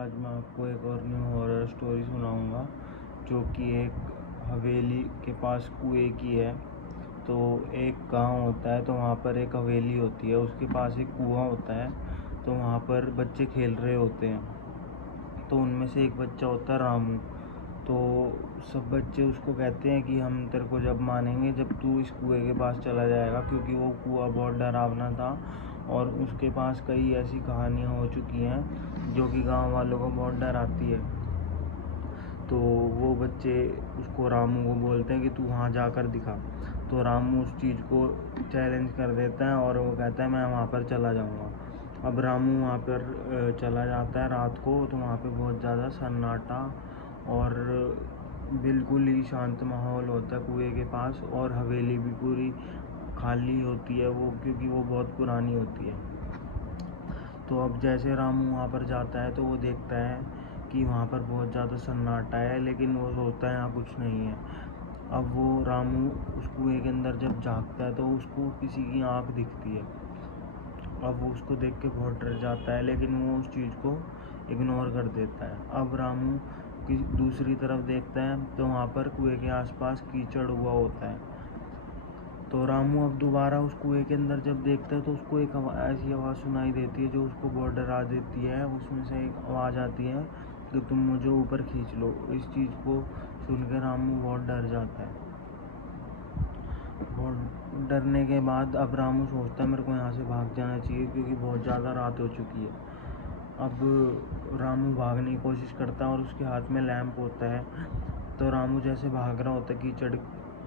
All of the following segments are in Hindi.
आज मैं आपको एक और न्यू हॉरर स्टोरी सुनाऊंगा जो कि एक हवेली के पास कुएं की है। तो एक गांव होता है, तो वहाँ पर एक हवेली होती है, उसके पास एक कुआं होता है। तो वहाँ पर बच्चे खेल रहे होते हैं। तो उनमें से एक बच्चा होता है रामू। तो सब बच्चे उसको कहते हैं कि हम तेरे को जब मानेंगे जब तू इस कुएं के पास चला जाएगा, क्योंकि वो कुआं बहुत डरावना था और उसके पास कई ऐसी कहानियाँ हो चुकी हैं जो कि गांव वालों को बहुत डराती है। तो वो बच्चे उसको रामू को बोलते हैं कि तू वहाँ जाकर दिखा। तो रामू उस चीज़ को चैलेंज कर देता है और वो कहता है मैं वहाँ पर चला जाऊँगा। अब रामू वहाँ पर चला जाता है रात को। तो वहाँ पे बहुत ज़्यादा सन्नाटा और बिल्कुल ही शांत माहौल होता है कुएं के पास, और हवेली भी पूरी खाली होती है वो, क्योंकि वो बहुत पुरानी होती है। तो अब जैसे रामू वहाँ पर जाता है तो वो देखता है कि वहाँ पर बहुत ज़्यादा सन्नाटा है, लेकिन वो सोचता है यहाँ कुछ नहीं है। अब वो रामू उस कुएं के अंदर जब झाँकता है तो उसको किसी की आँख दिखती है। अब वो उसको देख के बहुत डर जाता है, लेकिन वो उस चीज़ को इग्नोर कर देता है। अब रामू की दूसरी तरफ देखता है तो वहाँ पर कुएं के आसपास कीचड़ हुआ होता है। तो रामू अब दोबारा उस कुएं के अंदर जब देखता है तो उसको एक ऐसी आवाज़ सुनाई देती है जो उसको बहुत डरा देती है। उसमें से एक आवाज़ आती है कि तुम मुझे ऊपर खींच लो। इस चीज़ को सुन के रामू बहुत डर जाता है। बहुत डरने के बाद अब रामू सोचता है मेरे को यहाँ से भाग जाना चाहिए, क्योंकि बहुत ज़्यादा रात हो चुकी है। अब रामू भागने की कोशिश करता है और उसके हाथ में लैंप होता है। तो रामू जैसे भाग रहा होता है कीचड़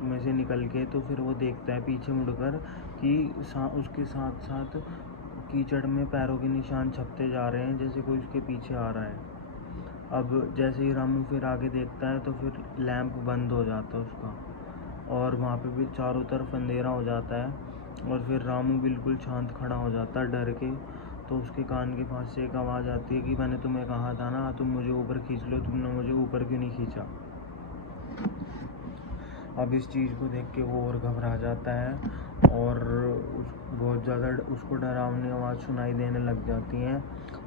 में से निकल के, तो फिर वो देखता है पीछे मुड़कर कि उसके साथ साथ कीचड़ में पैरों के निशान छपते जा रहे हैं, जैसे कोई उसके पीछे आ रहा है। अब जैसे ही रामू फिर आगे देखता है तो फिर लैंप बंद हो जाता है उसका, और वहाँ पे भी चारों तरफ अंधेरा हो जाता है। और फिर रामू बिल्कुल शांत खड़ा हो जाता है डर के। तो उसके कान के पास से एक आवाज़ आती है कि मैंने तुम्हें कहा था ना तुम मुझे ऊपर खींच लो, तुमने मुझे ऊपर क्यों नहीं खींचा। अब इस चीज़ को देख के वो और घबरा जाता है और बहुत ज़्यादा उसको डरावनी आवाज़ सुनाई देने लग जाती हैं।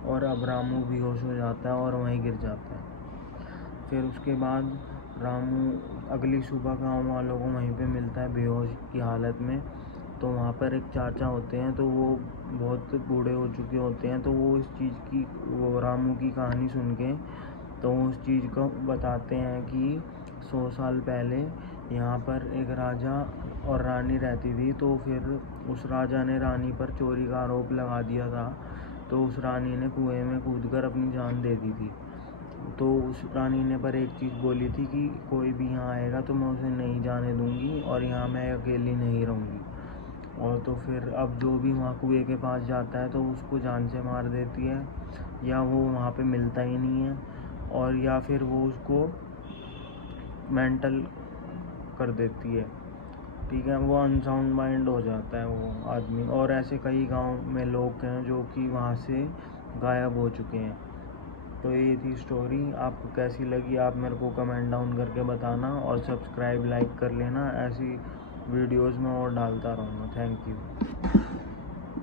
और अब रामू बेहोश हो जाता है और वहीं गिर जाता है। फिर उसके बाद रामू अगली सुबह गांव वालों को वहीं पे मिलता है बेहोश की हालत में। तो वहाँ पर एक चाचा होते हैं, तो वो बहुत बूढ़े हो चुके होते हैं। तो वो इस चीज़ की, वो रामू की कहानी सुन के तो उस चीज़ को बताते हैं कि 100 साल पहले यहाँ पर एक राजा और रानी रहती थी। तो फिर उस राजा ने रानी पर चोरी का आरोप लगा दिया था। तो उस रानी ने कुएं में कूदकर अपनी जान दे दी थी। तो उस रानी ने पर एक चीज़ बोली थी कि कोई भी यहाँ आएगा तो मैं उसे नहीं जाने दूंगी, और यहाँ मैं अकेली नहीं रहूँगी। और तो फिर अब जो भी वहाँ कुएं के पास जाता है तो उसको जान से मार देती है, या वो वहाँ पे मिलता ही नहीं है, और या फिर वो उसको मेंटल कर देती है। ठीक है, वो अनसाउंड माइंड हो जाता है वो आदमी। और ऐसे कई गांव में लोग हैं जो कि वहाँ से गायब हो चुके हैं। तो ये थी स्टोरी। आपको कैसी लगी आप मेरे को कमेंट डाउन करके बताना, और सब्सक्राइब लाइक कर लेना। ऐसी वीडियोस में और डालता रहूँगा। Thank you.